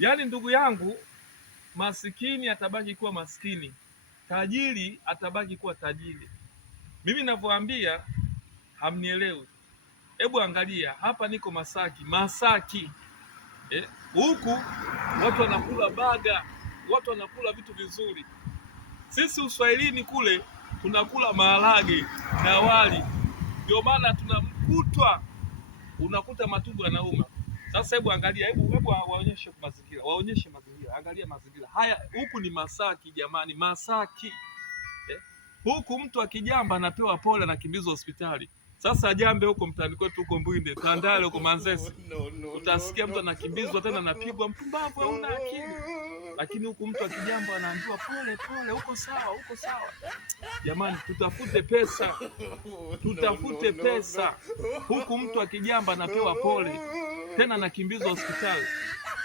Yaani ndugu yangu, masikini atabaki kuwa maskini, tajiri atabaki kuwa tajiri. Mimi ninavyowaambia hamnielewi. Hebu angalia hapa, niko Masaki huku watu wanakula baga, watu wanakula vitu vizuri. Sisi Uswahilini kule tunakula maharage na wali, ndio maana tunamkutwa, unakuta matumbo yanauma. Sasa hebu angalia, hebu waonyeshe mazingira, angalia mazingira haya. Huku ni Masaki jamani, Masaki huku mtu akijamba anapewa pole, anakimbizwa hospitali. Sasa jambe huko mtaani kwetu huko Mbwinde, Tandale huko Manzese, utasikia mtu anakimbizwa tena anapigwa, mpumbavu, hauna akili. Lakini huku mtu akijamba anaambiwa pole pole, uko sawa, uko sawa. Jamani, tutafute pesa. Huku mtu akijamba anapewa pole tena anakimbizwa hospitali.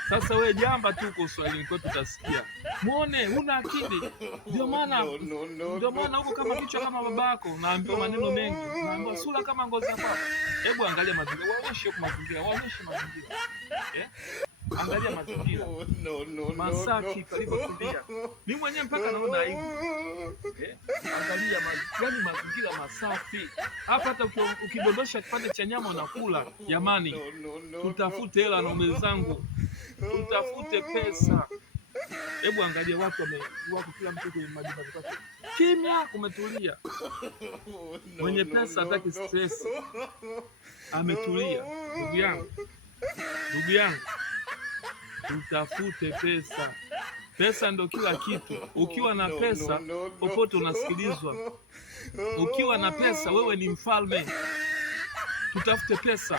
Sasa we jamba tu uko Uswahilini kwetu utasikia muone huna akili. Ndio maana huko kama kichwa kama babako, naambiwa maneno mengi, naambiwa sura kama ngozi ya baba. Hebu angalia mazingira, waonyeshe mazingira. Angalia mazingira Masaki palivyotulia. Mimi mwenyewe mpaka naona aibu. Angalia mazingira masafi. Hapa hata ukidondosha kipande cha nyama unakula. Jamani, tutafute hela na mume zangu. Tutafute pesa. Hebu angalia watu kila mtu kwenye majumba yake. Kimya, kumetulia. Mwenye pesa hataki stress. Ametulia. Ndugu yangu, tutafute pesa. Pesa ndo kila kitu. Ukiwa na pesa popote unasikilizwa. Ukiwa na pesa wewe ni mfalme. Tutafute pesa.